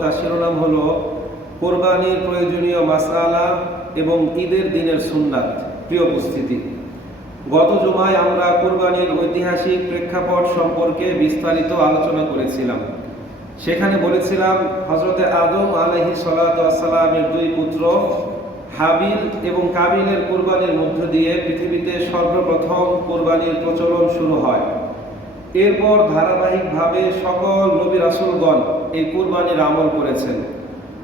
তার শিরোনাম হল কোরবানির প্রয়োজনীয় মাসালা এবং ঈদের দিনের সুন্নাত। প্রিয় উপস্থিতি, গত জুমায় আমরা কোরবানির ঐতিহাসিক প্রেক্ষাপট সম্পর্কে বিস্তারিত আলোচনা করেছিলাম। সেখানে বলেছিলাম হজরতে আদম আলহি সালামের দুই পুত্র, হাবিল এবং কাবিলের কোরবানির মধ্য দিয়ে পৃথিবীতে সর্বপ্রথম কোরবানির প্রচলন শুরু হয়। এরপর ধারাবাহিকভাবে সকল নবী রাসুলগণ এই কুরবানির আমল করেছেন।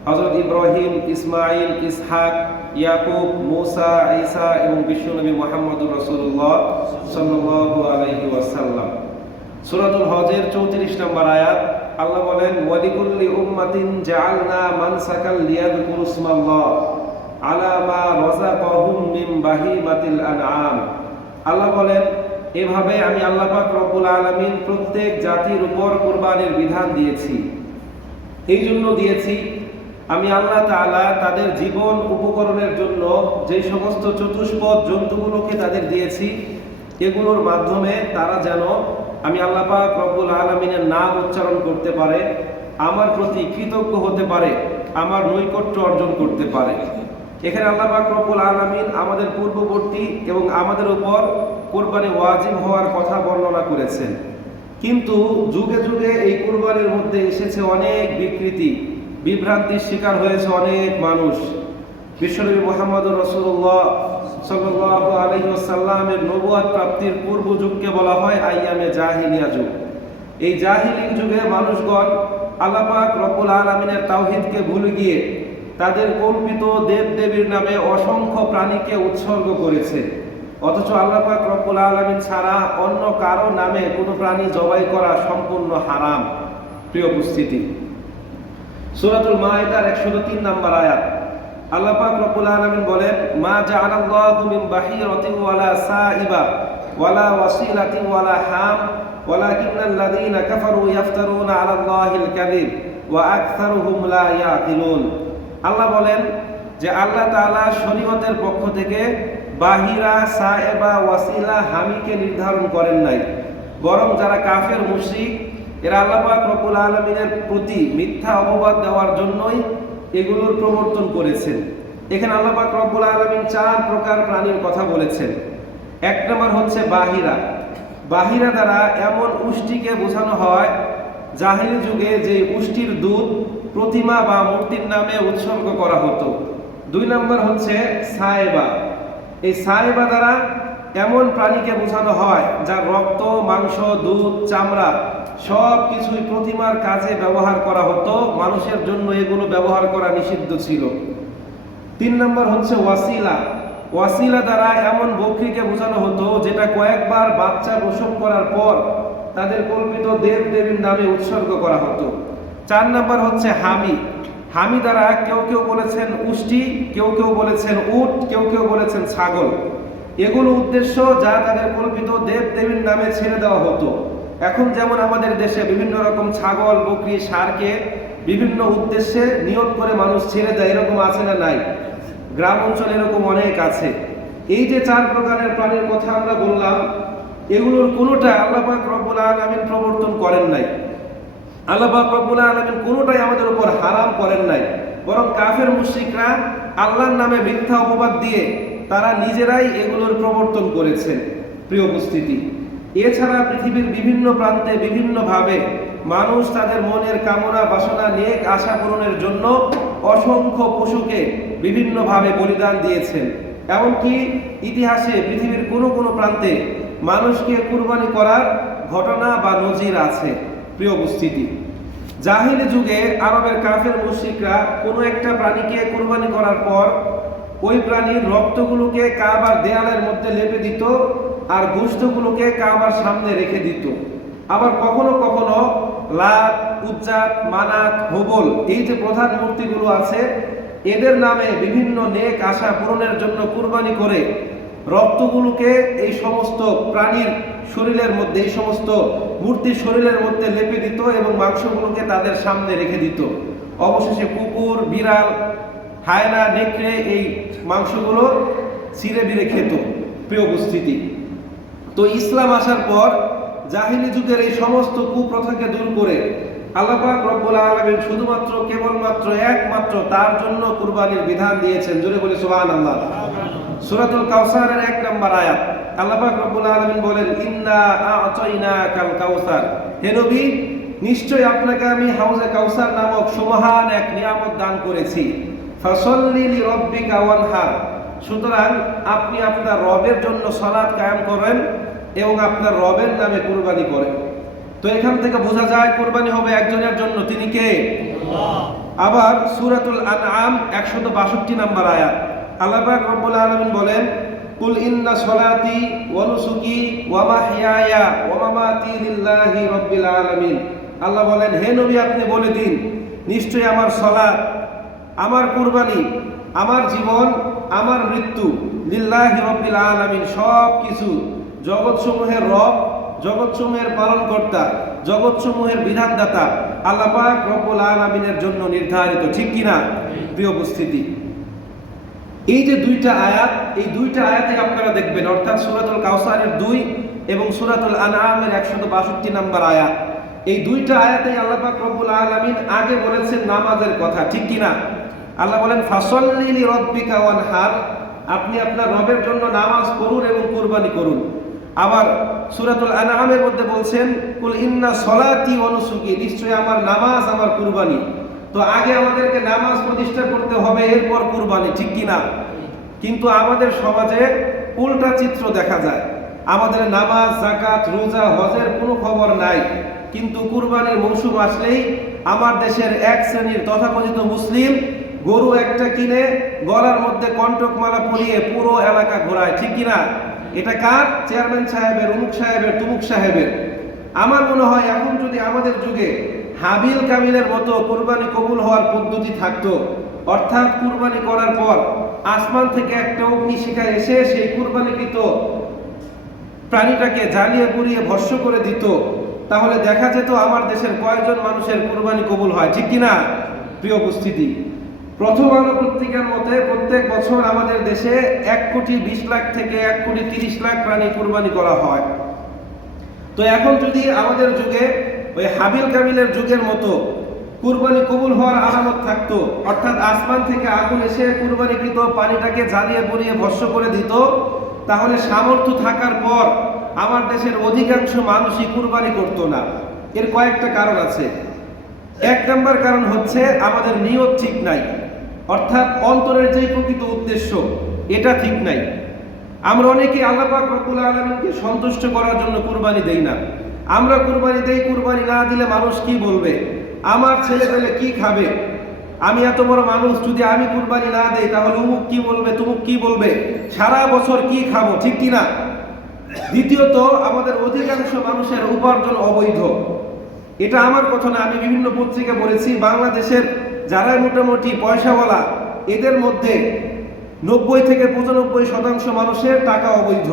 হজরত ইব্রাহিম ইসমাইল ইসহাক, ইয়াকুব, মুসা, ঈসা এবং বিশ্বনবী মোহাম্মদুর রসুল্লাহ সাল্লাল্লাহু আলাইহি ওয়াসাল্লাম। সূরাতুল হজের 34 নম্বর আয়াত, আল্লাহ বলেন, ওয়ালিকুল্লি উম্মাতিন জাআলনা মানসাকাল লিয়াযকুরু ইসমাল্লাহ আলা মা রাযাকাহুম মিন বাহিমাতিল আনআম। আল্লাহ বলেন এভাবে আমি আল্লাহ পাক রব্বুল আলামিন প্রত্যেক জাতির উপর কুরবানির বিধান দিয়েছি। এই জন্য দিয়েছি, আমি আল্লাহ তাআলা তাদের জীবন উপকরণের জন্য যে সমস্ত চতুষ্পদ জন্তুগুলোকে তাদের দিয়েছি, এগুলোর মাধ্যমে তারা যেন আমি আল্লাহ পাক রব্বুল আলামিনের নাম উচ্চারণ করতে পারে, আমার প্রতি কৃতজ্ঞ হতে পারে, আমার নৈকট্য অর্জন করতে পারে। এখানে আল্লাহ পাক রব্বুল আলামিন আমাদের পূর্ববর্তী এবং আমাদের উপর কোরবানি ওয়াজিব হওয়ার কথা বর্ণনা করেছেন। কিন্তু যুগে যুগে এই কোরবানির মধ্যে এসেছে অনেক বিকৃতি, বিভ্রান্তির শিকার হয়েছে অনেক মানুষ। বিশ্বনবী মোহাম্মদ রসুল্লাহ সাল্লাহ আলহিসাল্লামের নবুয়াদ প্রাপ্তির পূর্ব যুগকে বলা হয় আইয়ামে জাহিলিয়া যুগ। এই জাহিলির যুগে মানুষগণ আল্লাপাক রব্বুল আলমিনের তাওহিদকে ভুলে গিয়ে তাদের কল্পিত দেব দেবীর নামে অসংখ্য প্রাণীকে উৎসর্গ করেছে। অথচ আল্লাপাক রব্বুল আলমিন ছাড়া অন্য কারও নামে কোনো প্রাণী জবাই করা সম্পূর্ণ হারাম। প্রিয় উপস্থিতি, সূরাতুল মায়েদার একশো তিন নম্বর আয়াত। আল্লাহ পাক রব্বুল আলামিন বলেন, মা বাহিরাতিন ওয়ালা হাম আল্লাহ বলেন যে আল্লাহ তাআলা শরীয়তের পক্ষ থেকে বাহিরা সাহেবা ওয়াসিলা হামিকে নির্ধারণ করেন নাই। বরং যারা কাফের, মুশরিক, এরা আল্লাহ পাক রব্বুল আলামিনের প্রতি মিথ্যা অপবাদ দেওয়ার জন্যই এগুলোর প্রবর্তন করেছেন। এখানে আল্লাহ পাক রব্বুল আলামিন চার প্রকার প্রাণীর কথা বলেছেন। এক নম্বর হচ্ছে বাহিরা। বাহিরা দ্বারা এমন উষ্টিকে বোঝানো হয়, জাহিলি যুগে যে উষ্টির দুধ প্রতিমা বা মূর্তির নামে উৎসর্গ করা হতো। দুই নম্বর হচ্ছে সায়েবা। এই সায়েবা দ্বারা এমন প্রাণীকে বোঝানো হয় যার রক্ত, মাংস, দুধ, চামড়া সব কিছুই প্রতিমার কাজে ব্যবহার করা হতো। মানুষের জন্য এগুলো ব্যবহার করা নিষিদ্ধ ছিল। তিন নম্বর হচ্ছে ওয়াসিলা। ওয়াসিলা দ্বারা এমন বকরিকে বোঝানো হতো যেটা কয়েকবার বাচ্চা প্রসব করার পর তাদের কল্পিত দেব দেবীর নামে উৎসর্গ করা হতো। চার নম্বর হচ্ছে হামি। হামি দ্বারা কেউ কেউ বলেছেন উষ্টি, কেউ কেউ বলেছেন উট, কেউ কেউ বলেছেন ছাগল। এগুলো উদ্দেশ্য যা তাদের কল্পিত দেব দেবীর নামে ছেড়ে দেওয়া হতো। এখন যেমন আমাদের দেশে বিভিন্ন রকম ছাগল, বকরি, সারকে বিভিন্ন উদ্দেশ্যে নিয়োগ করে মানুষ ছেড়ে দেয়, এরকম আছে না নাই? গ্রাম অঞ্চলে এরকম অনেক আছে। এই যে চার প্রকারের প্রাণীর কথা আমরা বললাম, এগুলোর কোনোটা আল্লাপাক রব্বুল আলমিন প্রবর্তন করেন নাই। আল্লাপাক রব্বুল আলমিন কোনোটাই আমাদের উপর হারাম করেন নাই। বরং কাফের মুশ্রিকরা আল্লাহর নামে মিথ্যা অপবাদ দিয়ে তারা নিজেরাই এগুলোর প্রবর্তন করেছেন। প্রিয় উপস্থিতি, এছাড়া পৃথিবীর বিভিন্ন প্রান্তে বিভিন্নভাবে মানুষ তাদের মনের কামনা, বাসনা, নেক, আশা পূরণের জন্য অসংখ্য পশুকে বিভিন্নভাবে বলিদান দিয়েছেন। এমনকি ইতিহাসে পৃথিবীর কোনো কোনো প্রান্তে মানুষকে কুরবানি করার ঘটনা বা নজির আছে। প্রিয় উপস্থিতি। জাহিল যুগে আরবের কাফের মুশরিকরা কোনো একটা প্রাণীকে কুরবানি করার পর ওই প্রাণীর রক্তগুলোকে কাবার দেয়ালের মধ্যে লেপে দিত আর গোষ্ঠগুলোকে কাবার সামনে রেখে দিত। আবার কখনো কখনো লাত, উজ্জাত, মানাত, হোবল এই যে প্রধান মূর্তিগুলো আছে, এদের নামে বিভিন্ন নেক আশা পূরণের জন্য কুরবানি করে রক্তগুলোকে এই সমস্ত প্রাণীর শরীরের মধ্যে, এই সমস্ত মূর্তির শরীরের মধ্যে লেপে দিত এবং মাংসগুলোকে তাদের সামনে রেখে দিত। অবশেষে কুকুর, বিড়াল, হায়না, নেকড়ে এই মাংসগুলো ছিঁড়ে বিড়ে খেত, প্রিয় উপস্থিতি। তো ইসলাম আসার পর জাহিলি যুগের এই সমস্ত কুপ্রথাকে দূর করে আল্লাহ পাক রব্বুল আলামিন শুধুমাত্র, কেবলমাত্র, একমাত্র তার জন্য কুরবানির বিধান দিয়েছেন। জোরে বলি সুবহানাল্লাহ। সূরাতুল কাউসারের এক নম্বর আয়াত। আল্লাহ পাক রব্বুল আলামিন বলেন ইন্না আ'তাইনাকাল কাউসার। হে নবী নিশ্চয় আপনাকে আমি হাউজে কাউসার নামক সুমহান এক নিয়ামত দান করেছি। ফাসল্লি লিরাব্বিকা ওয়ানহার। সুতরাং আপনি আপনার রবের জন্য সালাত কায়েম করেন এবং আপনার রবের নামে কুরবানি করেন। তো এখান থেকে বোঝা যায় কুরবানি হবে একজনের জন্য। তিনি কে? আবার সূরাতুল আনআম 162 নম্বর আয়াত। আল্লাহ পাক রব্বুল আলামিন বলেন কুল ইন্না সলাতি ওয়া নুসুকি ওয়া মাহইয়ায়া ওয়া মামাতি লিল্লাহি রাব্বিল আলামিন। আল্লাহ বলেন হে নবী আপনি বলে দিন নিশ্চয়ই আমার সলাত আমার কুরবানি আমার জীবন আমার মৃত্যু লিল্লাহি রাব্বিল আলামিন সব কিছু জগৎসমূহের রব জগৎসমূহের পালনকর্তা জগৎসমূহের বিধানদাতা আল্লাহ পাক রব্বুল আলামিনের জন্য নির্ধারিত ঠিক কিনা? প্রিয় উপস্থিতি এই যে দুইটা আয়াত, এই দুইটা আয়াতে আপনারা দেখবেন, অর্থাৎ সুরাতুল কাউসারের দুই এবং সূরাতুল আনআমের 162 নম্বর আয়াত। এই দুইটা আয়াতেই আল্লাহ পাক রব্বুল আলামিন আগে বলেছেন নামাজের কথা, ঠিক কিনা? আল্লাহ বলেন, ফাসল্লি লিরাব্বিকা ওয়ানহার আপনি আপনার রবের জন্য নামাজ পড়ুন এবং কুরবানি করুন। আবার সুরাতুল আনআমের মধ্যে বলছেন, কুল ইন্না সলাতি ওয়া নুসুকি নিশ্চয়ই আমার নামাজ আমার কুরবানি। তো আগে আমাদেরকে নামাজ প্রতিষ্ঠা করতে হবে, এরপর কুরবানি, ঠিক কিনা? কিন্তু আমাদের সমাজে উল্টা চিত্র দেখা যায়। আমাদের নামাজ জাকাত রোজা, হজের কোনো খবর নাই। কিন্তু কুরবানির মৌসুম আসলেই আমার দেশের এক শ্রেণির তথাকথিত মুসলিম গরু একটা কিনে গলার মধ্যে কণ্টকমালা পরিয়ে পুরো এলাকা ঘোরায়, ঠিক কিনা? এটা কার? চেয়ারম্যান সাহেবের, উমুক সাহেবের, তুমুক সাহেবের। আমার মনে হয় এখন যদি আমাদের যুগে হাবিল কাবিলের মতো কুরবানি কবুল হওয়ার পদ্ধতি থাকতো। অর্থাৎ কুরবানি করার পর আসমান থেকে একটা অগ্নিশিখা এসে সেই কুরবানিকৃত প্রাণীটাকে জ্বালিয়ে পুড়িয়ে ভস্য করে দিত। তাহলে দেখা যেত আমার দেশের কয়েকজন মানুষের কুরবানি কবুল হয়, ঠিক কিনা? প্রিয় উপস্থিতি, প্রথম আলো পত্রিকার মতে প্রত্যেক বছর আমাদের দেশে এক কোটি বিশ লাখ থেকে এক কোটি তিরিশ লাখ প্রাণী কুরবানি করা হয়। তো এখন যদি আমাদের যুগে ওই হাবিল কাবিলের যুগের মতো কুরবানি কবুল হওয়ার আলামত থাকতো। অর্থাৎ আসমান থেকে আগুন এসে কুরবানিকৃত পানিটাকে জ্বালিয়ে পুড়িয়ে ভস্য করে দিত। তাহলে সামর্থ্য থাকার পর আমার দেশের অধিকাংশ মানুষই কুরবানি করতো না। এর কয়েকটা কারণ আছে। এক নম্বর কারণ হচ্ছে আমাদের নিয়ত ঠিক নাই। অর্থাৎ অন্তরের যে প্রকৃত উদ্দেশ্য, এটা ঠিক নাই। আমরা অনেকে আল্লাহ পাক রব্বুল আলামিনকে সন্তুষ্ট করার জন্য কুরবানি দেই না। আমরা কুরবানি দেই, কুরবানি না দিলে মানুষ কি বলবে? আমার ছেলে পেলে কি খাবে? আমি এত বড় মানুষ, যদি আমি কুরবানি না দেই, তাহলে উমুক কি বলবে, তুমুক কি বলবে? সারা বছর কি খাব, ঠিক কি না? দ্বিতীয়ত, আমাদের অধিকাংশ মানুষের উপার্জন অবৈধ। এটা আমার কথা না, আমি বিভিন্ন পত্রিকা বলেছি বাংলাদেশের যারা মোটামুটি পয়সাওয়ালা, এদের মধ্যে নব্বই থেকে পঁচানব্বই শতাংশ মানুষের টাকা অবৈধ।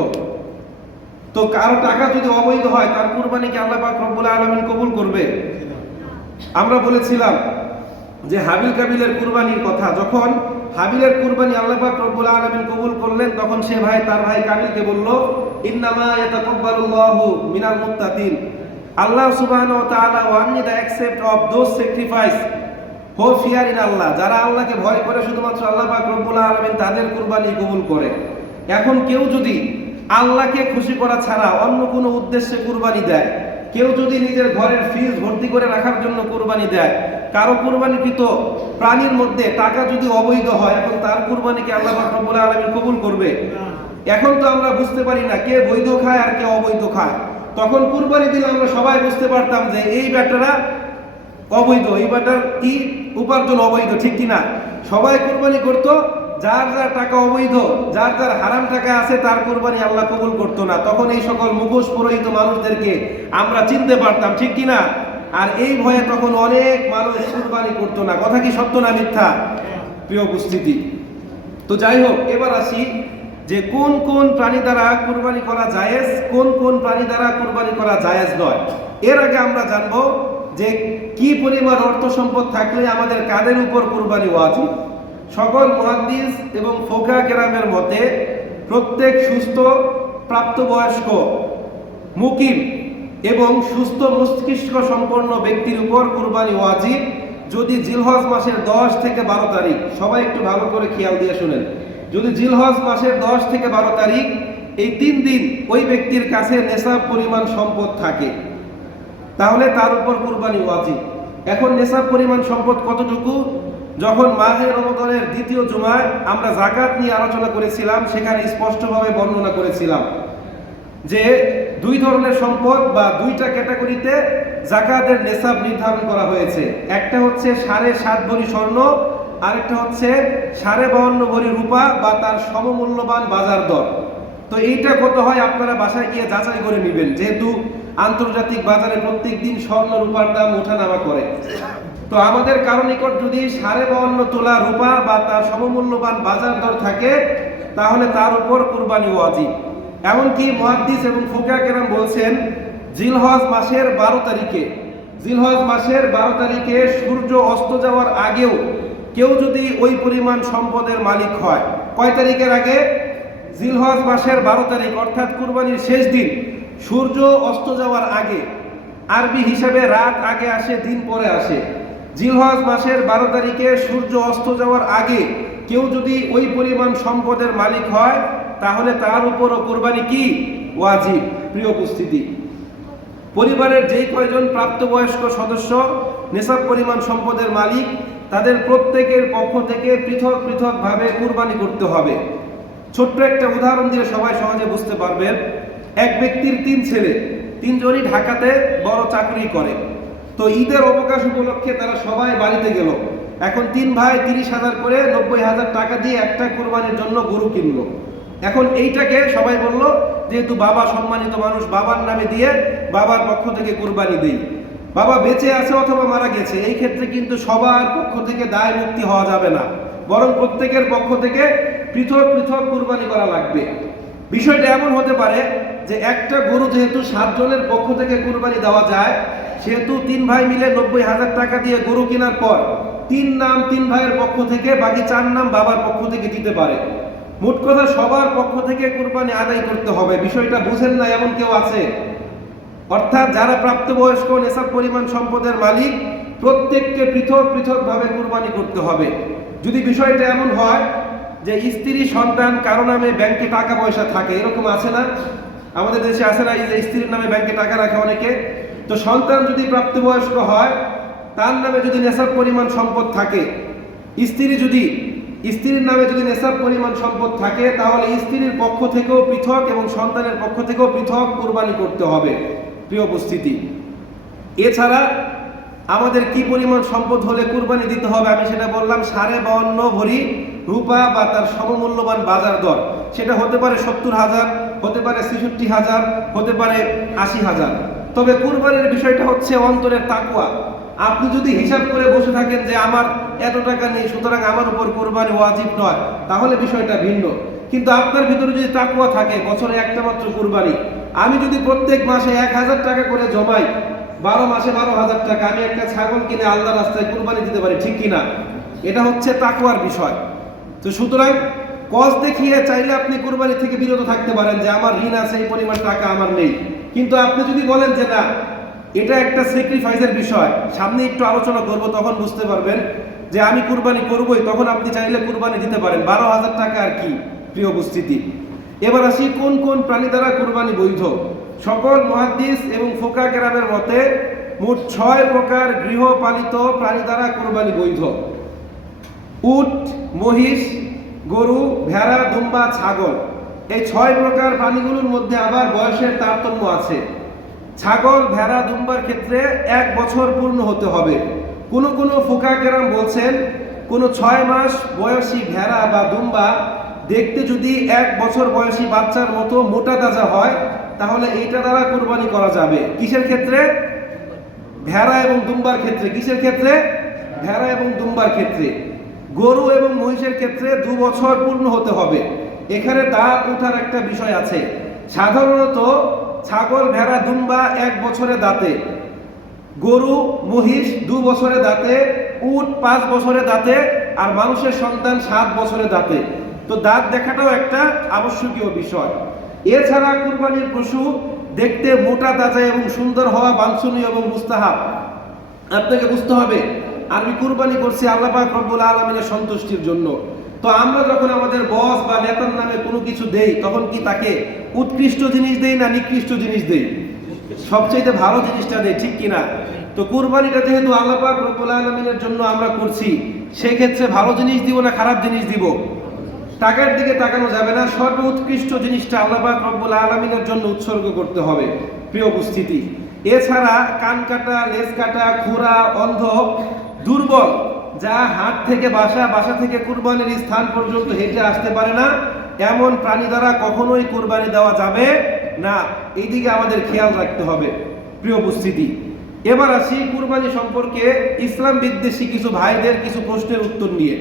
তো কারও টাকা যদি অবৈধ হয়, তার কুরবানিকে আল্লাহ পাক রব্বুল আলামিন কবুল করবে? আমরা বলেছিলাম যে হাবিল কাবিলের কুরবানির কথা, যখন হাবিলের কুরবানি আল্লাহ পাক রব্বুল আলামিন কবুল করলেন, তখন সে ভাই তার ভাই কাবিলকে বলল, ইন্নামা ইয়াতাকাব্বালুল্লাহু মিনাল মুত্তাকিন। আল্লাহ সুবহানাহু ওয়া তাআলা ওয়ান্নি the accept of those sacrifice who fear in Allah, যারা আল্লাহকে ভয় করে, শুধুমাত্র আল্লাহ পাক রব্বুল আলামিন তাদের কুরবানি কবুল করে। এখন কেউ যদি আল্লাহকে খুশি করা ছাড়া অন্য কোনো উদ্দেশ্যে কুরবানি দেয়। কেউ যদি নিজের ঘরের ফিজ ভর্তি করে রাখার জন্য কুরবানি দেয়, কারও কুরবানিকৃত প্রাণীর মধ্যে টাকা যদি অবৈধ হয়, এখন তার কুরবানিকে আল্লাহ রব্বুল আলামিন কবুল করবে। এখন তো আমরা বুঝতে পারি না কে বৈধ খায় আর কে অবৈধ খায়। তখন কুরবানি দিলে আমরা সবাই বুঝতে পারতাম যে এই ব্যাটারা অবৈধ, এই ব্যাটার কি উপার্জন অবৈধ, ঠিক কিনা? সবাই কুরবানি করত যার যার টাকা অবৈধ, যার যার হারাম টাকা আছে, তার কোরবানি আল্লাহ কবুল করতো না। তখন এই সকল মুখোশ পুরোহিত মানুষদেরকে আমরা চিনতে পারতাম, ঠিক কিনা আর এই ভয়ে তখন অনেক মানুষ কুরবানি করতো না। কথা কি সত্য না মিথ্যা? প্রিয় উপস্থিতি। তো যাই হোক, এবার আসি যে কোন কোন প্রাণী দ্বারা কুরবানি করা জায়েজ, কোন কোন প্রাণী দ্বারা কোরবানি করা জায়েজ নয়। এর আগে আমরা জানব যে কি পরিমাণ অর্থ সম্পদ থাকলে আমাদের কাদের উপর কুরবানি ওয়াজিব সকল মুহাদ্দিস এবং ফোকা কেরামের মতে প্রত্যেক সুস্থ, প্রাপ্তবয়স্ক, মুকিম এবং সুস্থ মস্তিষ্ক সম্পন্ন ব্যক্তির উপর কুরবানি ওয়াজিব যদি জিলহজ মাসের দশ থেকে বারো তারিখ, সবাই একটু ভালো করে খেয়াল দিয়ে শুনেন, যদি জিলহজ মাসের দশ থেকে বারো তারিখ, এই তিন দিন ওই ব্যক্তির কাছে নেশাব পরিমাণ সম্পদ থাকে, তাহলে তার উপর কুরবানি ওয়াজিব। এখন নেশাব পরিমাণ সম্পদ কতটুকু? যখন মাহে রমজানের দ্বিতীয় জুমায় আমরা জাকাত নিয়ে আলোচনা করেছিলাম, সেখানে স্পষ্টভাবে বর্ণনা করেছিলাম যে দুই ধরনের সম্পদ বা দুইটা ক্যাটাগরিতে জাকাতের নেশাব নির্ধারণ করা হয়েছে। একটা হচ্ছে সাড়ে সাত ভরি স্বর্ণ, আরেকটা হচ্ছে সাড়ে বাউন্ন ভরি রূপা বা তার সমমূল্যবান বাজার দর। তো এইটা কত হয় আপনারা বাসায় গিয়ে যাচাই করে নেবেন, যেহেতু আন্তর্জাতিক বাজারে প্রত্যেক দিন স্বর্ণ, রূপার দাম ওঠানামা করে। তো আমাদের কারও নিকট যদি সাড়ে বাউন্ন তোলা রূপা বা তার সমমূল্যবান বাজার দর থাকে, তাহলে তার উপর কুরবানি ওয়াজিব। এমনকি মুহাদ্দিস এবং ফুকা কেরাম বলছেন, জিলহজ মাসের বারো তারিখে, জিলহজ মাসের বারো তারিখে সূর্য অস্ত যাওয়ার আগেও কেউ যদি ওই পরিমাণ সম্পদের মালিক হয়, কয় তারিখের আগে? জিলহজ মাসের বারো তারিখ, অর্থাৎ কুরবানির শেষ দিন, সূর্য অস্ত যাওয়ার আগে। আরবি হিসাবে রাত আগে আসে, দিন পরে আসে। জিলহজ মাসের বারো তারিখে সূর্য অস্ত যাওয়ার আগে কেউ যদি ওই পরিমাণ সম্পদের মালিক হয়, তাহলে তার উপরও কোরবানি কি? ওয়াজিব। প্রিয় উপস্থিতি, পরিবারের যেই কয়জন প্রাপ্তবয়স্ক সদস্য, নেশাব পরিমাণ সম্পদের মালিক, তাদের প্রত্যেকের পক্ষ থেকে পৃথক পৃথকভাবে কুরবানি করতে হবে। ছোট্ট একটা উদাহরণ দিয়ে সবাই সহজে বুঝতে পারবেন। এক ব্যক্তির তিন ছেলে, তিনজনই ঢাকাতে বড় চাকরি করে। তো ঈদের অবকাশ উপলক্ষে তারা সবাই বাড়িতে গেল। এখন তিন ভাই তিরিশ হাজার করে নব্বই হাজার টাকা দিয়ে একটা কোরবানির জন্য গরু কিনলো। এখন এইটাকে সবাই বলল, যেহেতু বাবা সম্মানিত মানুষ, বাবার নামে দিয়ে বাবার পক্ষ থেকে কুরবানি দেই। বাবা বেঁচে আছে অথবা মারা গেছে, এই ক্ষেত্রে কিন্তু সবার পক্ষ থেকে দায় মুক্তি হওয়া যাবে না। বরং প্রত্যেকের পক্ষ থেকে পৃথক পৃথক কুরবানি করা লাগবে। বিষয়টা এমন হতে পারে যে একটা গরু যেহেতু সাতজনের পক্ষ থেকে কুরবানি দেওয়া যায় সেহেতু তিন ভাই মিলে নব্বই হাজার টাকা দিয়ে গরু কেনার পর তিন নাম তিন ভাইয়ের পক্ষ থেকে, বাকি চার নাম বাবার পক্ষ থেকে দিতে পারে। মোট কথা সবার পক্ষ থেকে কুরবানি আদায় করতে হবে, বিষয়টা বুঝেন না এমন কেউ আছে? অর্থাৎ যারা প্রাপ্তবয়স্ক নেশাব পরিমাণ সম্পদের মালিক, প্রত্যেককে পৃথক পৃথকভাবে কুরবানি করতে হবে। যদি বিষয়টা এমন হয় যে স্ত্রী, সন্তান কারও নামে ব্যাংকে টাকা পয়সা থাকে, এরকম আছে না? আমাদের দেশে আছে না এই যে স্ত্রীর নামে ব্যাংকে টাকা রাখে অনেকে? তো সন্তান যদি প্রাপ্তবয়স্ক হয়, তার নামে যদি নেশাব পরিমাণ সম্পদ থাকে, স্ত্রী যদি, স্ত্রীর নামে যদি নেশাব পরিমাণ সম্পদ থাকে, তাহলে স্ত্রীর পক্ষ থেকেও পৃথক এবং সন্তানের পক্ষ থেকেও পৃথক কোরবানি করতে হবে। প্রিয় উপস্থিতি, এছাড়া আমাদের কি পরিমাণ সম্পদ হলে কুরবানি দিতে হবে আমি সেটা বললাম, সাড়ে বাউন্ন ভরি রূপা বা তার সমমূল্যবান বাজার দর। সেটা হতে পারে সত্তর হাজার, হতে পারে ছেষট্টি হাজার, হতে পারে আশি হাজার। তবে কুরবানির বিষয়টা হচ্ছে অন্তরের তাকুয়া আপনি যদি হিসাব করে বসে থাকেন যে আমার এত টাকা নেই, সুতরাং আমার উপর কোরবানি ওয়াজিব নয়, তাহলে বিষয়টা ভিন্ন। কিন্তু আপনার ভিতরে যদি তাকুয়া থাকে, বছরে একটা মাত্র কুরবানি, আমি যদি প্রত্যেক মাসে এক হাজার টাকা করে জমাই, বারো মাসে বারো হাজার টাকা, আমি একটা ছাগল কিনে আল্লাহ রাস্তায় কুরবানি দিতে পারি, ঠিক কিনা? এটা হচ্ছে তাকুয়ার বিষয়। তো সুতরাং কজ দেখিয়ে চাইলে আপনি কুরবানি থেকে বিরত থাকতে পারেন যে আমার ঋণ আছে, এই পরিমাণ টাকা আমার নেই। কিন্তু আপনি যদি বলেন যে না, এটা একটা স্যাক্রিফাইসের বিষয়, সামনে একটু আলোচনা করব, তখন বুঝতে পারবেন যে আমি কুরবানি করবই, তখন আপনি চাইলে কুরবানি দিতে পারেন। বারো হাজার টাকা আর কি, প্রিয় উপস্থিতি। এবার আসি কোন কোন প্রাণী দ্বারা কুরবানি বৈধ? সকল মহাদ্দিস এবং ফোকা কেরামের মতে মোট ছয় প্রকার গৃহপালিত প্রাণী দ্বারা কুরবানি বৈধ। উট, মহিষ গরু, ভেড়া, দুম্বা, ছাগল। এই ছয় প্রকার প্রাণীগুলোর মধ্যে আবার বয়সের তারতম্য আছে। ছাগল, ভেড়া, দুম্বার ক্ষেত্রে এক বছর পূর্ণ হতে হবে। কোনো কোনো ফোকা কেরাম বলছেন, কোনো ছয় মাস বয়সী ভেড়া বা দুম্বা দেখতে যদি এক বছর বয়সী বাচ্চার মতো মোটা তাজা হয়, তাহলে এইটা দ্বারা কোরবানি করা যাবে। কিসের ক্ষেত্রে? ভেড়া এবং দুম্বার ক্ষেত্রে। কিসের ক্ষেত্রে? ভেড়া এবং দুম্বার ক্ষেত্রে। গরু এবং মহিষের ক্ষেত্রে দু বছর পূর্ণ হতে হবে। এখানে দাঁত উঠার একটা বিষয় আছে। সাধারণত ছাগল, ভেড়া, দুম্বা এক বছরে দাঁতে। গরু, মহিষ দু বছরে দাঁতে, উট পাঁচ বছরে দাঁতে আর মানুষের সন্তান সাত বছরে দাঁতে। তো দাঁত দেখাটাও একটা আবশ্যকীয় বিষয়। এছাড়া কুরবানির পশু দেখতে মোটা, তাজা এবং সুন্দর হওয়া বাঞ্ছনীয় এবং মুস্তাহাব। আপনাকে বুঝতে হবে আমি কুরবানি করছি আল্লাহ পাক রব্বুল আলমিনের সন্তুষ্টির জন্য। তো আমরা যখন আমাদের বস বা নেতার নামে কোনো কিছু দেই, তখন কি তাকে উৎকৃষ্ট জিনিস দেই না নিকৃষ্ট জিনিস দেই? সবচেয়ে ভালো জিনিসটা দেই, ঠিক কিনা? তো কুরবানিটা যেহেতু আল্লাহ পাক রব্বুল আলমিনের জন্য আমরা করছি সেই ক্ষেত্রে ভালো জিনিস দিব না খারাপ জিনিস দিব? টাকার দিকে তাকানো যাবে না, সর্ব উৎকৃষ্ট জিনিসটা আল্লাহ পাক রব্বুল আলমিনের জন্য উৎসর্গ করতে হবে, প্রিয় উপস্থিতি। এছাড়া কান কাটা, লেজ কাটা, খুরা, অন্ধ দুর্বল, যা হাট থেকে বাসা বাসা থেকে কুরবানির স্থান পর্যন্ত হেঁটে আসতে পারে না। এমন প্রাণী দ্বারা কখনোই কুরবানি দেওয়া যাবে না। এইদিকে আমাদের খেয়াল রাখতে হবে, প্রিয় উপস্থিতি। এবার আসি কুরবানি সম্পর্কে ইসলাম বিদ্বেষী কিছু ভাইদের কিছু প্রশ্নের উত্তর নিয়ে।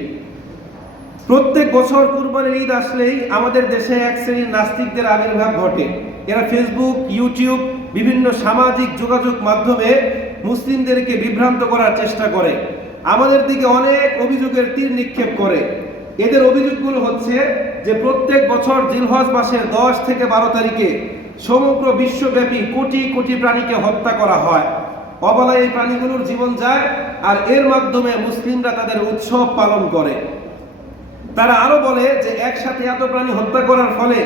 প্রত্যেক বছর কুরবানির ঈদ আসলেই আমাদের দেশে এক শ্রেণির নাস্তিকদের আবির্ভাব ঘটে। এরা ফেসবুক ইউটিউব বিভিন্ন সামাজিক যোগাযোগ মাধ্যমে মুসলিমদেরকে বিভ্রান্ত করার চেষ্টা করে। আমাদের দিকে অনেক অভিযোগের তীর নিক্ষেপ করে। এদের অভিযোগগুলো হচ্ছে যে প্রত্যেক বছর জিলহজ মাসের দশ থেকে বারো তারিখে সমগ্র বিশ্বব্যাপী কোটি কোটি প্রাণীকে হত্যা করা হয়। অবলায় এই প্রাণীগুলোর জীবন যায় আর এর মাধ্যমে মুসলিমরা তাদের উৎসব পালন করে। তারা আরও বলে যে একসাথে এত প্রাণী হত্যা করার ফলে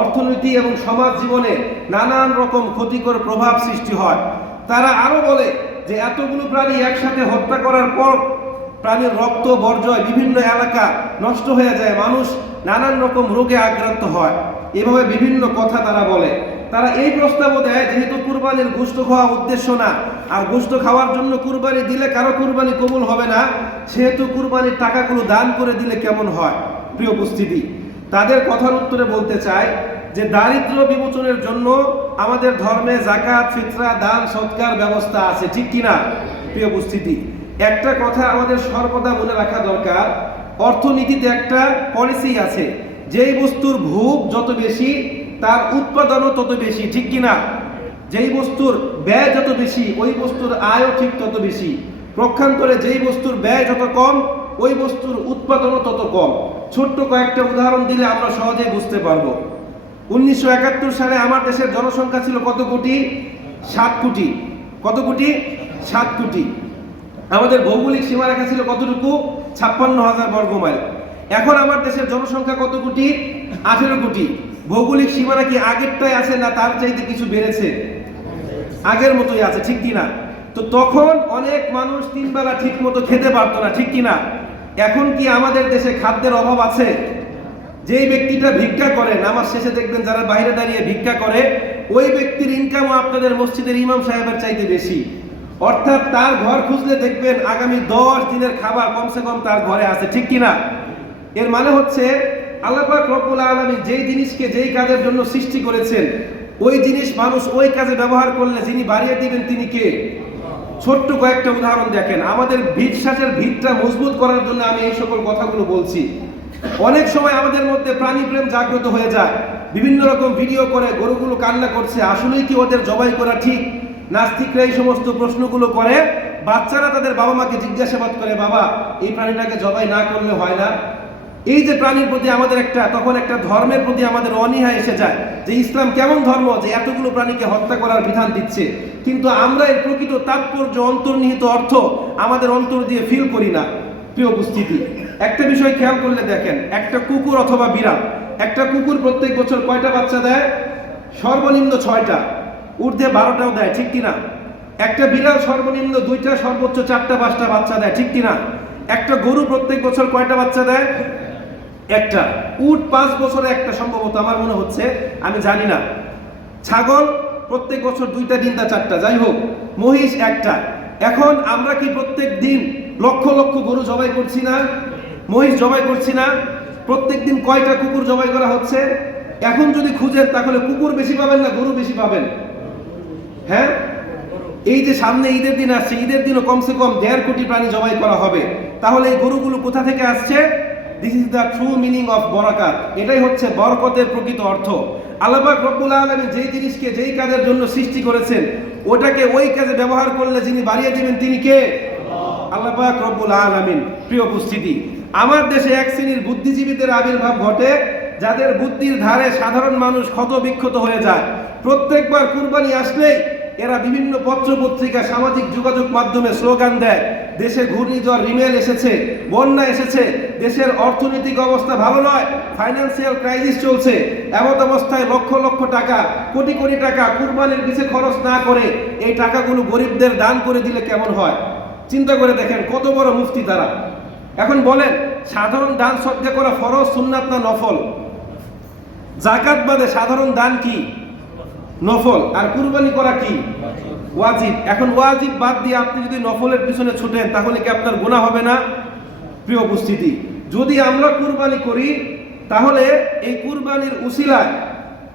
অর্থনীতি এবং সমাজ জীবনে নানান রকম ক্ষতিকর প্রভাব সৃষ্টি হয়। তারা আরও বলে যে এতগুলো প্রাণী একসাথে হত্যা করার পর প্রাণীর রক্ত, বর্জয়, বিভিন্ন এলাকা নষ্ট হয়ে যায়। মানুষ নানান রকম রোগে আক্রান্ত হয়। এভাবে বিভিন্ন কথা তারা বলে। তারা এই প্রস্তাবও দেয়, যেহেতু কুরবানির গোস্ত খাওয়া উদ্দেশ্য না, আর গোস্ত খাওয়ার জন্য কুরবানি দিলে কারও কুরবানি কবুল হবে না, সেহেতু কুরবানির টাকাগুলো দান করে দিলে কেমন হয়? প্রিয় উপস্থিতি, তাদের কথার উত্তরে বলতে চাই যে দারিদ্র বিমোচনের জন্য আমাদের ধর্মে জাকাত ফিতরা, দান, সৎকার ব্যবস্থা আছে, ঠিক কিনা? প্রিয় উপস্থিতি, একটা কথা আমাদের সর্বদা মনে রাখা দরকার, অর্থনীতিতে একটা পলিসি আছে, যেই বস্তুর ভোগ যত বেশি, তার উৎপাদনও তত বেশি, ঠিক কিনা? যেই বস্তুর ব্যয় যত বেশি, ওই বস্তুর আয়ও ঠিক তত বেশি। প্রক্ষান্তরে যেই বস্তুর ব্যয় যত কম, ওই বস্তুর উৎপাদনও তত কম। ছোট্ট কয়েকটা উদাহরণ দিলে আমরা সহজেই বুঝতে পারব। উনিশশো একাত্তর সালে আমার দেশের জনসংখ্যা ছিল কত কোটি? সাত কোটি। কত কোটি? সাত কোটি। আমাদের ভৌগোলিক সীমারেখা ছিল কতটুকু? ছাপ্পান্ন হাজার বর্গ মাইল। এখন আমার দেশের জনসংখ্যা কত কোটি? আঠেরো কোটি। ভৌগোলিক সীমানা কি আগেরটাই আছে না তার চাইতে কিছু বেড়েছে? আগের মতোই আছে, ঠিক কিনা তো তখন অনেক মানুষ তিন বেলা ঠিক মতো খেতে পারতো না, ঠিক কিনা এখন কি আমাদের দেশে খাদ্যের অভাব আছে? যেই ব্যক্তিটা ভিক্ষা করে, নামাজ শেষে দেখবেন যারা বাইরে দাঁড়িয়ে ভিক্ষা করে, ওই ব্যক্তির ইনকামও আপনাদের মসজিদের ইমাম সাহেবের চাইতে বেশি। অর্থাৎ তার ঘর খুঁজলে দেখবেন আগামী দশ দিনের খাবার কমসে কম তার ঘরে আছে, ঠিক কিনা? এর মানে হচ্ছে আল্লাপাক রব্বুল আলমী যেই জিনিসকে যেই কাজের জন্য সৃষ্টি করেছেন, ওই জিনিস মানুষ ওই কাজে ব্যবহার করলে যিনি বাড়িয়ে দিবেন তিনি কে? ছোট্ট কয়েকটা উদাহরণ দেখেন। আমাদের বিশ্বাসের ভিতটা মজবুত করার জন্য আমি এই সকল কথাগুলো বলছি। অনেক সময় আমাদের মধ্যে প্রাণী প্রেম জাগ্রত হয়ে যায়। বিভিন্ন রকম ভিডিও করে, গরুগুলো কান্না করছে। আসলেই কি ওদের জবাই করা ঠিক? নাস্তিকরা এই সমস্ত প্রশ্নগুলো করে। বাচ্চারা তাদের বাবা মাকে জিজ্ঞাসাবাদ করে, বাবা, এই প্রাণীটাকে জবাই না করলে হয় না? এই যে প্রাণীর প্রতি আমাদের একটা, তখন একটা ধর্মের প্রতি আমাদের অনীহা এসে যায় যে ইসলাম কেমন ধর্ম যে এতগুলো প্রাণীকে হত্যা করার বিধান দিচ্ছে। কিন্তু আমরা এর প্রকৃত তাৎপর্য, অন্তর্নিহিত অর্থ আমাদের অন্তর দিয়ে ফিল করি না। প্রিয় উপস্থিতি একটা বিষয় খেয়াল করলে দেখেন, একটা কুকুর অথবা বিড়াল, একটা কুকুর প্রত্যেক বছর কয়টা বাচ্চা দেয়? সর্বনিম্ন ছয়টা। ঊর্ধ্বে বারোটাও দেয়, ঠিক কিনা? একটা বিড়াল সর্বনিম্ন দুইটা, সর্বোচ্চ চারটা, পাঁচটা বাচ্চা দেয়, ঠিক কিনা? একটা গরু প্রত্যেক বছর কয়টা বাচ্চা দেয়? একটা। উট পাঁচ বছরে একটা, সম্ভবত আমার মনে হচ্ছে, আমি জানি না। ছাগল প্রত্যেক বছর দুইটা, তিনটা, চারটা, যাই হোক, মহিষ একটা। এখন আমরা কি প্রত্যেক দিন লক্ষ লক্ষ গরু জবাই করছি না? মহিষ জবাই করছি না। প্রত্যেক দিন কয়টা কুকুর জবাই করা হচ্ছে? এখন যদি খুঁজেন, তাহলে কুকুর বেশি পাবেন না, গরু বেশি পাবেন। হ্যাঁ? এই যে সামনে ঈদের দিন আসছে, ঈদের দিনও কমসে কম দেড় কোটি প্রাণী জবাই করা হবে। তাহলে এই গরুগুলো কোথা থেকে আসছে? This is the true meaning of বরাকাত। এটাই হচ্ছে বরকতের প্রকৃত অর্থ। আল্লাপাক রব্বুল আলমী যেই জিনিসকে যেই কাজের জন্য সৃষ্টি করেছেন, ওটাকে ওই কাজে ব্যবহার করলে যিনি বাড়িয়ে দিবেন, তিনি কে? আল্লাপাক রব্বুল আলমিন। প্রিয় উপস্থিতি আমার দেশে এক শ্রেণির বুদ্ধিজীবীদের আবির্ভাব ঘটে, যাদের বুদ্ধির ধারে সাধারণ মানুষ ক্ষত বিক্ষত হয়ে যায়। প্রত্যেকবার কুরবানি আসলেই এরা বিভিন্ন পত্র পত্রিকা সামাজিক যোগাযোগ মাধ্যমে স্লোগান দেয়, দেশে ঘূর্ণিঝড়, রিমেল এসেছে, বন্যা এসেছে, দেশের অর্থনৈতিক অবস্থা ভালো নয়, ফাইন্যান্সিয়াল ক্রাইসিস চলছে, এমত অবস্থায় লক্ষ লক্ষ টাকা, কোটি কোটি টাকা কুরবানির পিছে খরচ না করে এই টাকাগুলো গরিবদের দান করে দিলে কেমন হয়? চিন্তা করে দেখেন কত বড় মুফতি তারা। এখন বলেন, সাধারণ দান সদ্গা করা ফরজ, সুন্নাত না নফল? জাকাত বাদে সাধারণ দান কি? নফল। আর কুরবানি করা কি? ওয়াজিব। এখন ওয়াজিব বাদ দিয়ে আপনি যদি নফলের পিছনে ছুটেন, তাহলে কি আপনার গুনাহ হবে না? প্রিয় উপস্থিতি, যদি আমরা কুরবানি করি, তাহলে এই কুরবানির উসিলায়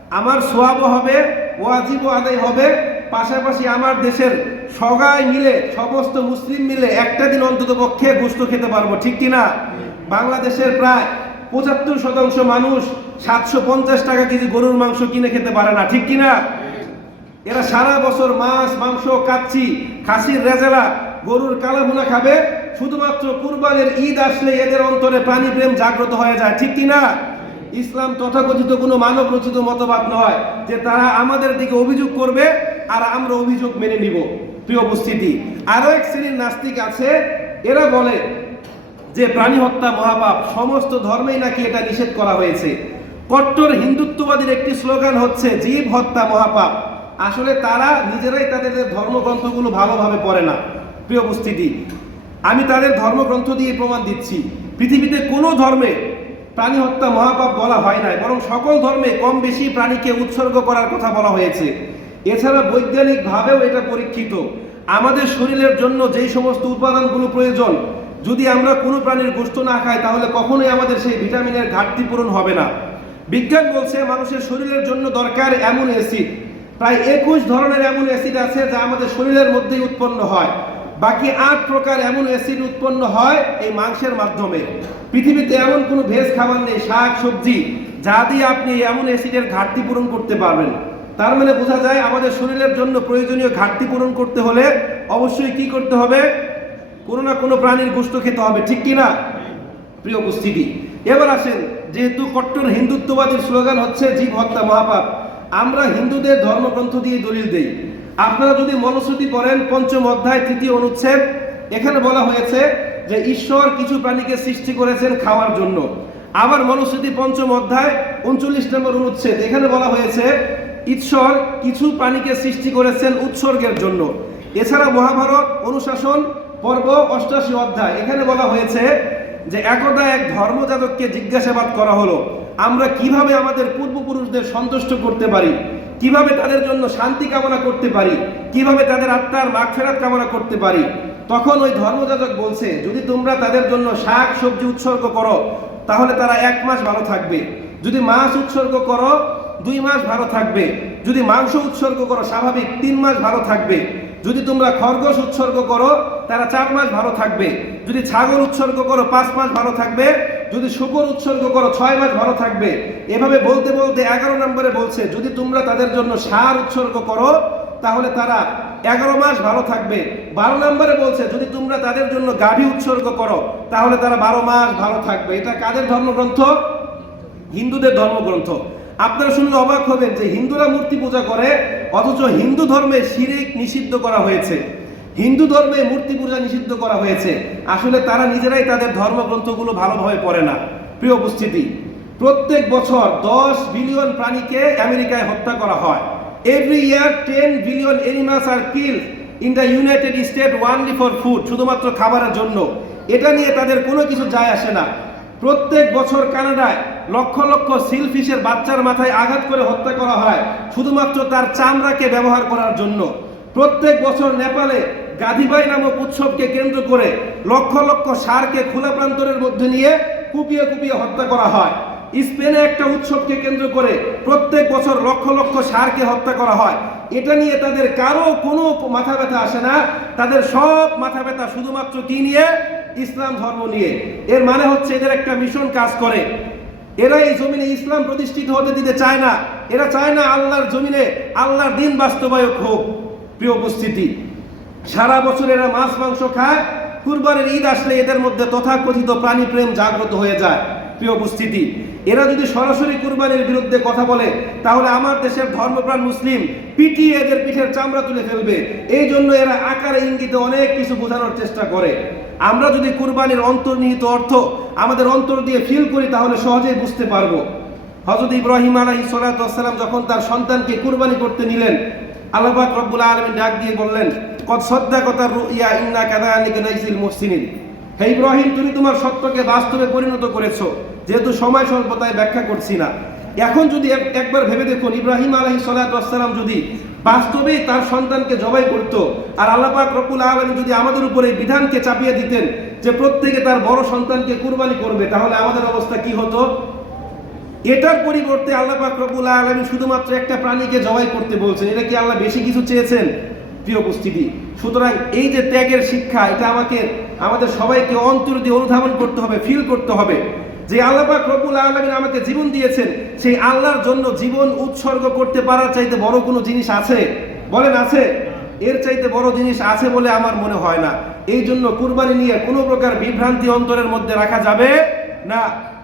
আমার সোয়াবও হবে, ওয়াজিবও আদায় হবে পাশাপাশি আমার দেশের সবাই মিলে, সমস্ত মুসলিম মিলে একটা দিন অন্তত পক্ষে গুস্ত খেতে পারব, ঠিক কিনা বাংলাদেশের প্রায় পঁচাত্তর শতাংশ মানুষ সাতশো পঞ্চাশ টাকা কেজি গরুর মাংস কিনে খেতে পারে না, ঠিক কিনা এরা সারা বছর মাছ, মাংস কাচ্ছি খাসির রেজালা, গরুর কালাভুনা খাবে, শুধুমাত্র কুরবানের ঈদ আসলে এদের অন্তরে প্রাণী প্রেম জাগ্রত হয়ে যায়, ঠিক কিনা ইসলাম তথাকথিত কোনো মানব রচিত মতবাদ নয় যে তারা আমাদের দিকে অভিযোগ করবে আর আমরা অভিযোগ মেনে নিব। প্রিয় উপস্থিতি আরও এক শ্রেণির নাস্তিক আছে, এরা বলে যে প্রাণী হত্যা মহাপাপ, সমস্ত ধর্মেই নাকি এটা নিষেধ করা হয়েছে। কট্টর হিন্দুত্ববাদীর একটি স্লোগান হচ্ছে, জীব হত্যা মহাপাপ। আসলে তারা নিজেরাই তাদের ধর্মগ্রন্থগুলো ভালোভাবে পড়ে না। প্রিয় উপস্থিতি, আমি তাদের ধর্মগ্রন্থ দিয়ে প্রমাণ দিচ্ছি। পৃথিবীতে কোনো ধর্মে প্রাণী হত্যা মহাপাপ বলা হয় নাই, বরং সকল ধর্মে কম বেশি প্রাণীকে উৎসর্গ করার কথা বলা হয়েছে। এছাড়া বৈজ্ঞানিকভাবেও এটা পরীক্ষিত। আমাদের শরীরের জন্য যেই সমস্ত উপাদানগুলো প্রয়োজন, যদি আমরা কোনো প্রাণীর গোষ্ঠ না খাই, তাহলে কখনোই আমাদের সেই ভিটামিনের ঘাটতি পূরণ হবে না। বিজ্ঞান বলছে, মানুষের শরীরের জন্য দরকার এমন অ্যাসিড প্রায় একুশ ধরনের এমন অ্যাসিড আছে যা আমাদের শরীরের মধ্যেই উৎপন্ন হয়। বাকি আট প্রকার এমন অ্যাসিড উৎপন্ন হয় এই মাংসের মাধ্যমে। পৃথিবীতে এমন কোনো ভেজ খাবার নেই, শাক, সবজি, যা দিয়ে আপনি এমন অ্যাসিডের ঘাটতি পূরণ করতে পারবেন। তার মানে বোঝা যায় আমাদের শরীরের জন্য প্রয়োজনীয় ঘাটতি পূরণ করতে হলে অবশ্যই কি করতে হবে? কোনো না কোনো প্রাণীর গোষ্ঠ খেতে হবে, ঠিক কি না? প্রিয় উপস্থিতি, এবার আসেন, যেহেতু কট্টর হিন্দুত্ববাদীর স্লোগান হচ্ছে জীব হত্যা মহাপাপ, আমরা হিন্দুদের ধর্মগ্রন্থ দিয়ে দলিল দেই। আপনারা যদি মনুস্মৃতি করেন পঞ্চম অধ্যায়, তৃতীয় অনুচ্ছেদ, এখানে বলা হয়েছে যে ঈশ্বর কিছু প্রাণীকে সৃষ্টি করেছেন খাওয়ার জন্য। আবার মনুস্মৃতি পঞ্চম অধ্যায়, উনচল্লিশ নম্বর অনুচ্ছেদ, এখানে বলা হয়েছে ঈশ্বর কিছু প্রাণীকে সৃষ্টি করেছেন উৎসর্গের জন্য। এছাড়া মহাভারত অনুশাসন পর্ব অষ্টাশি অধ্যায়, এখানে বলা হয়েছে যে একদা এক ধর্মযাজককে জিজ্ঞাসাবাদ করা হলো, আমরা কীভাবে আমাদের পূর্বপুরুষদের সন্তুষ্ট করতে পারি? কীভাবে তাদের জন্য শান্তি কামনা করতে পারি? কীভাবে তাদের আত্মার মাগফেরাত কামনা করতে পারি? তখন ওই ধর্মযাজক বলছে, যদি তোমরা তাদের জন্য শাক, সবজি উৎসর্গ করো, তাহলে তারা এক মাস ভালো থাকবে। যদি মাছ উৎসর্গ করো দুই মাস ভালো থাকবে। যদি মাংস উৎসর্গ করো, স্বাভাবিক, তিন মাস ভালো থাকবে। যদি তোমরা খরগোশ উৎসর্গ করো, তারা চার মাস ভালো থাকবে। যদি ছাগল উৎসর্গ করো, পাঁচ মাস ভালো থাকবে। যদি শুকর উৎসর্গ করো, ছয় মাস ভালো থাকবে। এভাবে বলতে বলতে এগারো নম্বরে বলছে, যদি তোমরা তাদের জন্য সার উৎসর্গ করো, তাহলে তারা এগারো মাস ভালো থাকবে। বারো নম্বরে বলছে, যদি তোমরা তাদের জন্য গাভী উৎসর্গ করো, তাহলে তারা বারো মাস ভালো থাকবে। এটা কাদের ধর্মগ্রন্থ? হিন্দুদের ধর্মগ্রন্থ। আপনারা শুনলে অবাক হবেন যে হিন্দুরা মূর্তি পূজা করে, অথচ হিন্দু ধর্মে শিরিক নিষিদ্ধ করা হয়েছে। হিন্দু ধর্মে মূর্তি পূজা নিষিদ্ধ করা হয়েছে। আসলে তারা নিজেরাই তাদের ধর্মগ্রন্থগুলো ভালোভাবে পড়ে না। প্রিয় উপস্থিতি, প্রত্যেক বছর দশ বিলিয়ন প্রাণীকে আমেরিকায় হত্যা করা হয়। Every year ten billion animals are kill in the United State only for food শুধুমাত্র খাবারের জন্য। এটা নিয়ে তাদের কোনো কিছু যায় আসে না। প্রত্যেক বছর কানাডায় লক্ষ লক্ষ সিলফিশের বাচ্চার মাথায় আঘাত করে হত্যা করা হয়, শুধুমাত্র তার চামড়াকে ব্যবহার করার জন্য। প্রত্যেক বছর নেপালে গাধিবাই নামক উৎসবকে কেন্দ্র করে লক্ষ লক্ষ সারকে খোলা প্রান্তরের মধ্যে নিয়ে কুপিয়ে কুপিয়ে হত্যা করা হয়। স্পেনে একটা উৎসবকে কেন্দ্র করে প্রত্যেক বছর লক্ষ লক্ষ সারকে হত্যা করা হয়। এটা নিয়ে তাদের কারও কোনো মাথা ব্যথা আসে না। তাদের সব মাথা ব্যথা শুধুমাত্র কি নিয়ে? ইসলাম ধর্ম নিয়ে। এর মানে হচ্ছে এদের একটা মিশন কাজ করে। এরা এই জমিনে ইসলাম প্রতিষ্ঠিত হতে দিতে চায় না। এরা চায় না আল্লাহর জমিনে আল্লাহর দিন বাস্তবায়ক হোক। প্রিয় উপস্থিতি, সারা বছর এরা মাছ, মাংস খায়। কুরবানের ঈদ আসলে এদের মধ্যে তথাকথিত প্রাণী প্রেম জাগ্রত হয়ে যায়। প্রিয় উপস্থিতি, এরা যদি সরাসরি কুরবানির বিরুদ্ধে কথা বলে, তাহলে আমার দেশের ধর্মপ্রাণ মুসলিম পিটিয়ে এদের পিঠের চামড়া তুলে ফেলবে। এই জন্য এরা আকারে ইঙ্গিতে অনেক কিছু বোঝানোর চেষ্টা করে। আমরা যদি কুরবানির অন্তর্নিহিত অর্থ আমাদের অন্তর দিয়ে ফিল করি, তাহলে সহজেই বুঝতে পারব। হজরত ইব্রাহিম আলাহি সালাম যখন তার সন্তানকে কুরবানি করতে নিলেন, আল্লাহ রব্বুল আলমিন ডাক দিয়ে বললেন কত সদ্দা কথা ইয়া ইন্না কাদা নাইসিল মুহসিনিন। হে ইব্রাহিম, তুমি তোমার সত্যকে বাস্তবে পরিণত করেছ। যেহেতু সময় স্বল্পতায় ব্যাখ্যা করছি না। এখন যদি এক- একবার ভেবে দেখুন, ইব্রাহিম আলহি সালাম যদি বাস্তবেই তার সন্তানকে জবাই করত, আর আল্লাপাক রব্বুল আলমী যদি আমাদের উপরে বিধানকে চাপিয়ে দিতেন যে প্রত্যেকে তার বড় সন্তানকে কুরবানি করবে, তাহলে আমাদের অবস্থা কি হতো? এটার পরিবর্তে আল্লাহ পাক রব্বুল আলামিন শুধুমাত্র একটা প্রাণীকে জবাই করতে বলছেন। এটা কি আল্লাহ বেশি কিছু চেয়েছেন? প্রিয় উপস্থিতি, সুতরাং এই যে ত্যাগের শিক্ষা, এটা আমাকে আমাদের সবাইকে অন্তর দিয়ে অনুধাবন করতে হবে ফিল করতে হবে। যে আল্লাহ পাক রব্বুল আলামিন আমাকে জীবন দিয়েছেন, সেই আল্লাহর জন্য জীবন উৎসর্গ করতে পারার চাইতে বড় কোনো জিনিস আছে? বলেন, আছে। এর চাইতে বড় জিনিস আছে বলে আমার মনে হয় না। এই জন্য কুরবানি নিয়ে কোনো প্রকার বিভ্রান্তি অন্তরের মধ্যে রাখা যাবে না।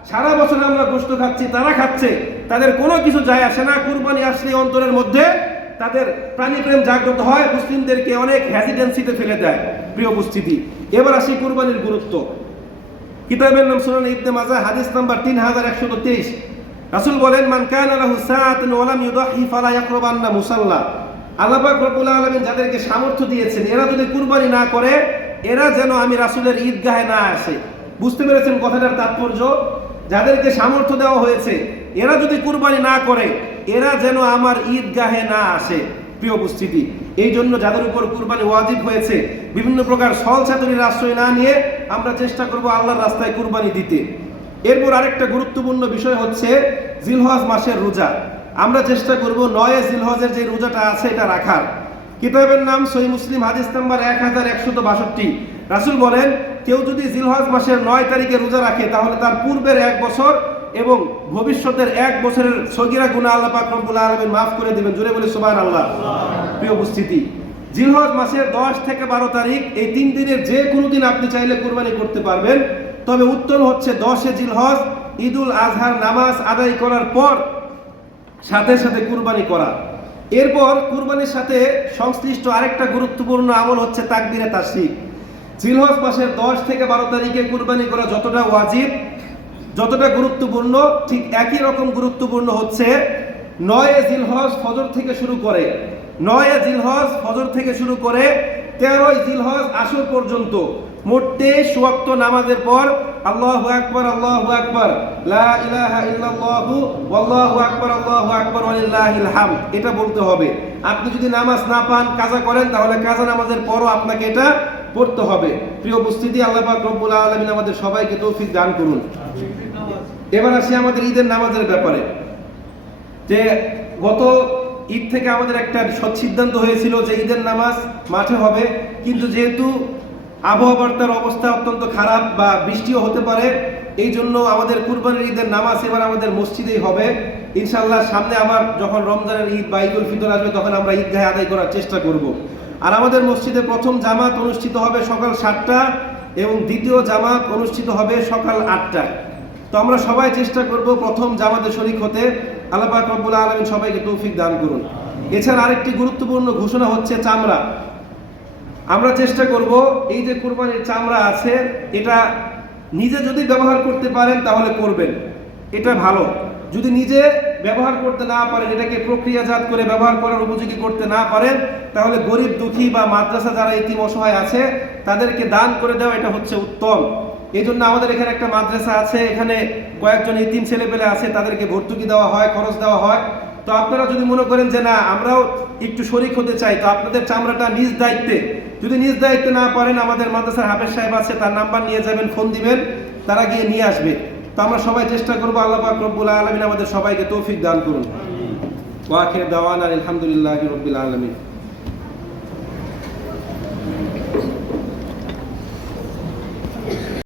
সারা বছর আমরা গোস্ত খাচ্ছি, তারা খাচ্ছে। তাদের কোনো কিছু যায় আসে না। কুরবানি আসলে অন্তরের মধ্যে তাদের প্রাণীপ্রেম জাগ্রত হয়, মুসলিমদেরকে অনেক হ্যাজিটেন্সিতে ফেলে দেয়, প্রিয় উপস্থিতি। এবার আসি কুরবানির গুরুত্ব। কিতাবের নাম সুনান ইবনে মাজা হাদিস নাম্বার তিন হাজার একশো তেইশ। রাসুল বলেন, মান কান আলাহু সাআতুন ওয়া লাম ইউদাহি ফালা ইয়াকরাবান্না মুসাল্লা। আল্লাহ পাক রব্বুল আলামিন যাদেরকে সামর্থ্য দিয়েছেন, এরা যদি কুরবানি না করে, এরা যেন আমি রাসূলের ঈদগাহে না আসে। বুঝতে পেরেছেন কথাটার তাৎপর্য? যাদেরকে সামর্থ্য দেওয়া হয়েছে এরা যদি কুরবানি না করে, এরা যেন আমার ঈদগাহে না আসে। প্রিয় উপস্থিতি, এই জন্য যাদের উপর কুরবানি ওয়াজিব হয়েছে, বিভিন্ন প্রকার সল ছাত্রীর আশ্রয় না নিয়ে আমরা চেষ্টা করব আল্লাহর রাস্তায় কুরবানি দিতে। এরপর আরেকটা গুরুত্বপূর্ণ বিষয় হচ্ছে জিলহজ মাসের রোজা। আমরা চেষ্টা করব নয় জিলহজের যে রোজাটা আছে এটা রাখার। কিতাবের নাম সহি মুসলিম, হাদিস নাম্বার এক হাজার একশত বাষট্টি। রাসুল বলেন, কেউ যদি জিলহজ মাসের নয় তারিখে রোজা রাখে, তাহলে তার পূর্বের এক বছর এবং ভবিষ্যতের এক বছরের সগিরা গুণা আল্লাহ পাক রব্বুল আলমিন মাফ করে দেবেন। জোরে বলে সুবাহ আল্লাহ প্রিয় উপস্থিতি, জিলহজ মাসের দশ থেকে বারো তারিখ, এই তিন দিনের যে কোনো দিন আপনি চাইলে কুরবানি করতে পারবেন। তবে উত্তম হচ্ছে দশে জিলহজ, ঈদুল আজহার নামাজ আদায় করার পর সাথে সাথে কুরবানি করা। এরপর কুরবানির সাথে সংশ্লিষ্ট আরেকটা গুরুত্বপূর্ণ আমল হচ্ছে তাকবিরে তাসিক জিলহজ মাসের দশ থেকে বারো তারিখে কুরবানি করা যতটা ওয়াজিব যতটা গুরুত্বপূর্ণ, ঠিক একই রকম গুরুত্বপূর্ণ হচ্ছে নয় জিলহজ ফজর থেকে শুরু করে, নয় জিলহজ ফজর থেকে শুরু করে তেরোই জিলহজ আসর পর্যন্ত, মোট তেইশ ওয়াক্ত নামাজের পর আল্লাহু আকবার আল্লাহু আকবার, লা ইলাহা ইল্লাল্লাহু, ওয়াল্লাহু আকবার, আল্লাহু আকবার, ওয়ালিল্লাহিল হামদ, এটা বলতে হবে। আপনি যদি নামাজ না পান, কাজা করেন, তাহলে কাজা নামাজের পরও আপনাকে এটা পড়তে হবে। প্রিয় উপস্থিতি, আল্লাহ পাক রব্বুল আলামিন আমাদের সবাইকে তৌফিক দান করুন। এবার আসি আমাদের ঈদের নামাজের ব্যাপারে। যে গত ঈদ থেকে আমাদের একটা সৎ সিদ্ধান্ত হয়েছিল যে ঈদের নামাজ মাঠে হবে, কিন্তু যেহেতু আবহাওয়ার অবস্থা অত্যন্ত খারাপ বা বৃষ্টিও হতে পারে, এই জন্য আমাদের কুরবানির ঈদের নামাজ এবার আমাদের মসজিদেই হবে। ইনশাল্লাহ সামনে আবার যখন রমজানের ঈদ বা ঈদুল ফিতর আসবে, তখন আমরা ঈদগাহে আদায় করার চেষ্টা করব। আর আমাদের মসজিদে প্রথম জামাত অনুষ্ঠিত হবে সকাল সাতটা এবং দ্বিতীয় জামাত অনুষ্ঠিত হবে সকাল আটটায়। তো আমরা সবাই চেষ্টা করব প্রথম জামাতে শরিক হতে। আল্লাপাক রব্বুল আলামিন সবাইকে তৌফিক দান করুন। এছাড়া আরেকটি গুরুত্বপূর্ণ ঘোষণা হচ্ছে চামড়া। আমরা চেষ্টা করব এই যে কোরবানির চামড়া আছে, এটা নিজে যদি ব্যবহার করতে পারেন তাহলে করবেন। এটা ভালো। যদি নিজে ব্যবহার করতে না পারেন, এটাকে প্রক্রিয়াজাত করে ব্যবহার করার উপযোগী করতে না পারেন, তাহলে গরিব দুঃখী বা মাদ্রাসা যারা ইতিম অসহায় আছে, তাদেরকে দান করে দেওয়া এটা হচ্ছে উত্তম। এই জন্য আমাদের এখানে একটা মাদ্রাসা আছে এখানে কয়েকজন ইতিম ছেলেপেলে আছে তাদেরকে ভর্তুকি দেওয়া হয় খরচ দেওয়া হয়। তো আপনারা যদি মনে করেন যে না আমরাও একটু শরিক হতে চাই তো আপনাদের চামড়াটা নিজ দায়িত্বে। যদি নিজ দায়িত্বে না পারেন আমাদের মাদ্রাসার হাফেজ সাহেব আছে তার নাম্বার নিয়ে যাবেন ফোন দিবেন তারা গিয়ে নিয়ে আসবে। তো আমরা সবাই চেষ্টা করব আল্লাহ পাক রব্বুল আলমিন আমাদের সবাইকে তৌফিক দান করুন। ওয়াখির দাওয়ান আলহামদুলিল্লাহ রব্বিল আলমিন।